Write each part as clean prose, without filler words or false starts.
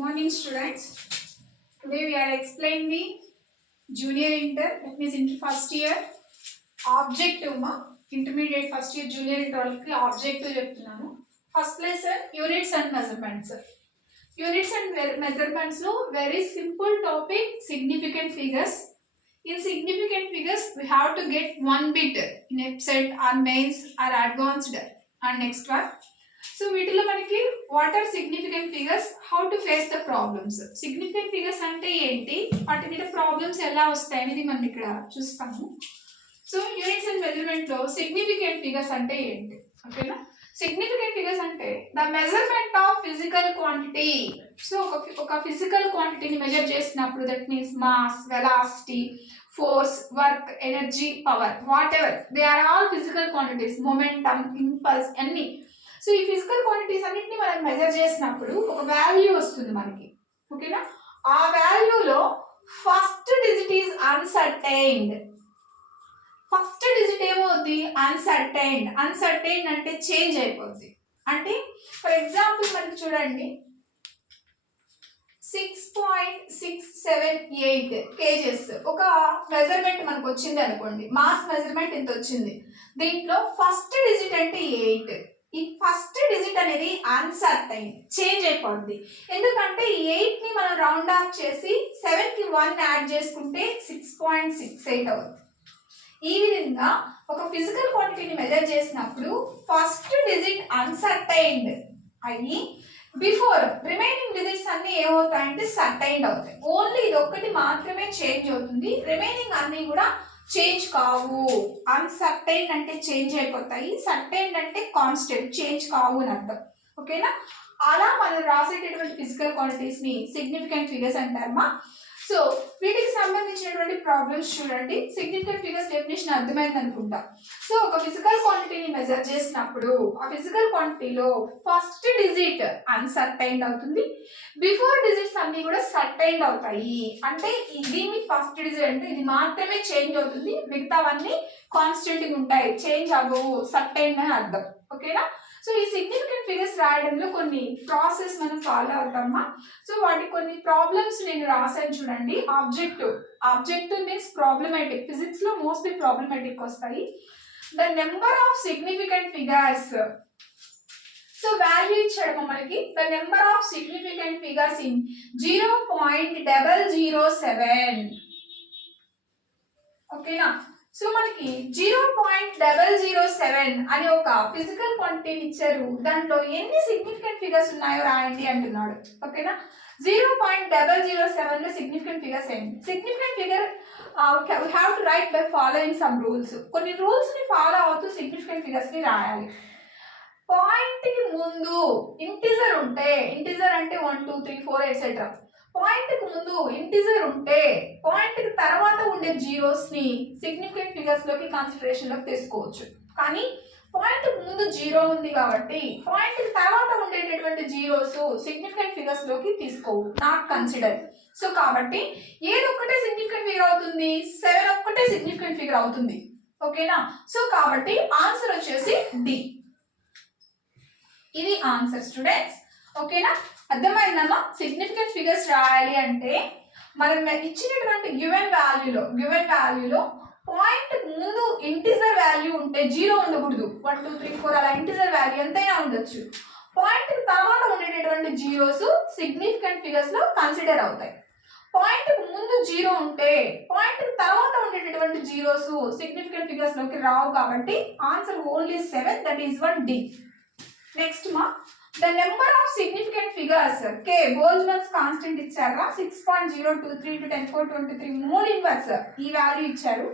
Morning students. Today we are explaining the junior inter, that means inter first year objective ma intermediate first year junior inter వాళ్ళకి objective చెప్తున్నాను. First lesson units and measurements. Units and measurements లో very simple topic significant figures. In significant figures we have to get one bit in EBCET or mains or advanced and next one. So వీటిలో మనకి what are significant figures, how to face the problems. Significant figures అంటే ఏంటి, వాటి మీద problems ఎలా వస్తాయి అనేది మనం ఇక్కడ చూస్తాము. సో యూనిట్స్ అండ్ మెజర్మెంట్ లో సిగ్నిఫికెంట్ ఫిగర్స్ అంటే ఏంటి, ఓకేనా. సిగ్నిఫికెంట్ ఫిగర్స్ అంటే the measurement of physical quantity. So ఒక ఫిజికల్ క్వాంటిటీని మెజర్ చేసినప్పుడు that means mass, velocity, force, work, energy, power, whatever they are all physical quantities, momentum, impulse అన్ని. So ఈ ఫిజికల్ క్వాంటిటీస్ అన్నింటినీ మనం మెజర్ చేసినప్పుడు ఒక వాల్యూ వస్తుంది మనకి, ఓకేనా. ఆ వాల్యూలో first digit is uncertained. First digit ఏమవుద్ది, అన్సర్టైన్డ్. అన్సర్టైన్డ్ అంటే చేంజ్ అయిపోద్ది. అంటే ఫర్ ఎగ్జాంపుల్ మనకి చూడండి 6.678 kgs ఒక మెజర్మెంట్ మనకు వచ్చింది అనుకోండి, మాస్ మెజర్మెంట్ ఇంత వచ్చింది. దీంట్లో ఫస్ట్ డిజిట్ అంటే 8. ఈ ఫస్ట్ డిజిట్ అనేది అన్సర్టైన్, చేంజ్ అయిపోద్ది. ఎందుకంటే 8ని మనం రౌండ్ ఆఫ్ చేసి 7కి 1 యాడ్ చేసుకుంటే 6.68 అవుతుంది. ఈ విధంగా ఒక ఫిజికల్ క్వాంటిటీని మెజర్ చేసినప్పుడు ఫస్ట్ డిజిట్ అన్సర్టైన్డ్ అయ్యి బిఫోర్ రిమైనింగ్ డిజిట్స్ అన్ని ఏమవుతాయంటే సర్టైన్డ్ అవుతాయి. ఓన్లీ ఇది ఒక్కటి మాత్రమే చేంజ్ అవుతుంది, రిమైనింగ్ అన్ని కూడా చేంజ్ కావు. అన్సర్టైన్ అంటే చేంజ్ అయిపోతాయి, సర్టైన్ అంటే కాన్స్టెంట్, చేంజ్ కావు అని అర్థం, ఓకేనా. అలా మనం రాసేటటువంటి ఫిజికల్ క్వాంటిటీస్ ని సిగ్నిఫికెంట్ ఫిగర్స్ అంటారమ్మా. సో వీటికి సంబంధించినటువంటి ప్రాబ్లమ్స్ చూడండి. సిగ్నిఫికెంట్ ఫిగర్స్ డెఫినేషన్ అర్థమైంది అనుకుంటా. సో ఒక ఫిజికల్ క్వాంటిటీని మెజర్ చేసినప్పుడు ఆ ఫిజికల్ క్వాంటిటీలో ఫస్ట్ డిజిట్ అన్సర్టైన్డ్ అవుతుంది, బిఫోర్ డిజిట్స్ అన్ని కూడా సర్టైన్డ్ అవుతాయి. అంటే దీన్ని ఫస్ట్ డిజిట్ అంటే ఇది మాత్రమే చేంజ్ అవుతుంది, మిగతావన్నీ కాన్స్టెంట్ గా ఉంటాయి, చేంజ్ అవ్వవు, సర్టైన్ అని అర్థం, ఓకేనా. సో ఈ సిగ్నిఫికెంట్ ఫిగర్స్ రాయడంలో కొన్ని ప్రాసెస్ మనం ఫాలో అవుతామా. సో వాటి కొన్ని ప్రాబ్లమ్స్ నేను రాసాను చూడండి. Objective means problematic. ఫిజిక్స్ లో మోస్ట్లీ ప్రాబ్లమాటిక్ వస్తాయి. The number of significant figures. So value ఇచ్చాడు మనకి, the number of significant figures in 0.007, ఓకేనా. సో మనకి 0.007 అని ఒక ఫిజికల్ క్వాంటిటీని ఇచ్చారు, దాంట్లో ఎన్ని సిగ్నిఫికెంట్ ఫిగర్స్ ఉన్నాయో రాయండి అంటున్నాడు, ఓకేనా. 0.007 లో సిగ్నిఫికెంట్ ఫిగర్స్ ఏంటి. Significant figure we have to right by following some rules. కొన్ని రూల్స్ ని ఫాలో అవుతూ సిగ్నిఫికెంట్ ఫిగర్స్ ని రాయాలి. పాయింట్ కి ముందు ఇంటిజర్ ఉంటే, ఇంటిజర్ అంటే 1 2 3 4 ఎట్సెట్రా, పాయింట్ కి ముందు ఇంటిజర్ ఉంటే పాయింట్ కి తర్వాత ఉండే జీరోస్ ని సిగ్నిఫికెంట్ ఫిగర్స్ లోకి కన్సిడరేషన్ లోకి తీసుకోవచ్చు. కానీ పాయింట్ కి ముందు జీరో ఉంది కాబట్టి పాయింట్ కి తర్వాత ఉండేటటువంటి జీరోస్ సిగ్నిఫికెంట్ ఫిగర్స్ లోకి తీసుకోవు, నాట్ కన్సిడర్. సో కాబట్టి ఏదొక్కటే సిగ్నిఫికెంట్ ఫిగర్ అవుతుంది, 7 ఒక్కటే సిగ్నిఫికెంట్ ఫిగర్ అవుతుంది, ఓకేనా. సో కాబట్టి ఆన్సర్ వచ్చేసి డి. ఇది ఆన్సర్ స్టూడెంట్స్, ఓకేనా. అర్థమైందమ్మా. సిగ్నిఫికెంట్ ఫిగర్స్ రాయాలి అంటే మనం ఇచ్చినటువంటి గివెన్ వాల్యూలో పాయింట్ ముందు ఇంటిజర్ వాల్యూ ఉంటే జీరో ఉండకూడదు. 1 2 3 4 అలా ఇంటిజర్ వాల్యూ ఎంతైనా ఉండొచ్చు. పాయింట్ తర్వాత ఉండేటటువంటి జీరోస్ సిగ్నిఫికెంట్ ఫిగర్స్ లో కన్సిడర్ అవుతాయి. పాయింట్ ముందు జీరో ఉంటే పాయింట్ తర్వాత ఉండేటటువంటి జీరోస్ సిగ్నిఫికెంట్ ఫిగర్స్ లోకి రావు. కాబట్టి answer only 7, that is 1 D. Next మా the number of significant figures k Boltzmann's constant ఇచ్చారా 6.023 to 10⁻23 మోల్ ఇన్వర్స్ ఈ వాల్యూ ఇచ్చారు.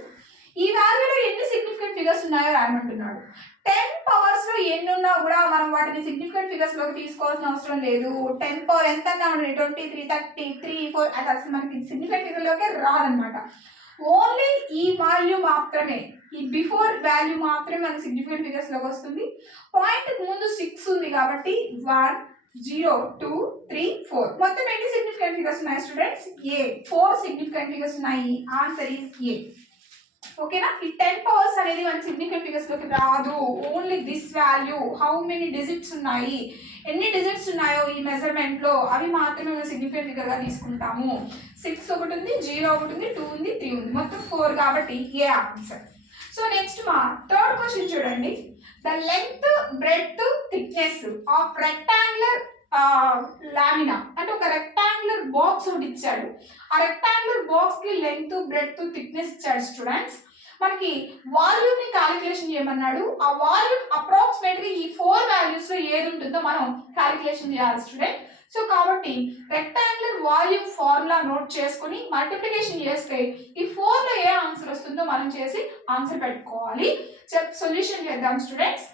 ఈ వాల్యూలో ఎన్ని సిగ్నిఫికెంట్ ఫిగర్స్ ఉన్నాయో రాయమంటున్నాడు. 10 పవర్స్ లో ఎన్ని ఉన్నా కూడా మనం వాటిని సిగ్నిఫికెంట్ ఫిగర్స్ లోకి తీసుకోవాల్సిన అవసరం లేదు. 10 పవర్ ఎంత ఉండండి 23 30 3 4 అది అసలు మనకి సిగ్నిఫికెంట్ ఫిగర్ లోకే రాదనమాట. ఓన్లీ ఈ వాల్యూ మాత్రమే, ఈ బిఫోర్ వాల్యూ మాత్రమే మనకి సిగ్నిఫికెంట్ ఫిగర్స్ లోకి వస్తుంది. పాయింట్ ముందు 6 ఉంది కాబట్టి 1 0 2 3 4 మొత్తం ఎన్ని సిగ్నిఫికెంట్ ఫిగర్స్ ఉన్నాయి స్టూడెంట్స్, ఏ 4 సిగ్నిఫికెంట్ ఫిగర్స్ ఉన్నాయి. ఆన్సర్ ఈస్ ఏ, ఓకేనా? ఈ 10 పవర్స్ అనేది మన సిగ్నిఫికెంట్ ఫిగర్స్ లోకి రాదు. Only this value, how many digits ఉన్నాయి, ఎన్ని డిజిట్స్ ఉన్నాయో ఈ మెజర్మెంట్ లో అవి మాత్రమే మనం సిగ్నిఫికెంట్ ఫిగర్ గా తీసుకుంటాము. 6 ఒకటి ఉంది, 0 ఒకటి ఉంది, 2 ఉంది, 3 ఉంది, మొత్తం 4 కాబట్టి ఏ ఆన్సర్. సో నెక్స్ట్ మా థర్డ్ క్వశ్చన్ చూడండి. The length, breadth, thickness of rectangular lamina అంటే ఒక రెక్టాంగులర్ బాక్స్ ఒకటి ఇచ్చాడు. ఆ రెక్టాంగులర్ బాక్స్ కి లెంగ్త్, బ్రెడ్త్, థిక్నెస్ ఇచ్చాడు స్టూడెంట్స్. మనకి వాల్యూమ్ ని క్యాలిక్యులేషన్ చేయమన్నాడు. ఆ వాల్యూమ్ అప్రాక్సిమేట్ గా ఈ 4 వాల్యూస్ లో ఏది ఉంటుందో మనం క్యాలిక్యులేషన్ చేయాలి స్టూడెంట్. సో కాబట్టి రెక్టాంగులర్ వాల్యూమ్ ఫార్ములా నోట్ చేసుకుని మల్టిప్లికేషన్ చేస్తే ఈ 4 లో ఏ ఆన్సర్ వస్తుందో మనం చేసి ఆన్సర్ పెట్టుకోవాలి. సొల్యూషన్ చేద్దాం స్టూడెంట్స్.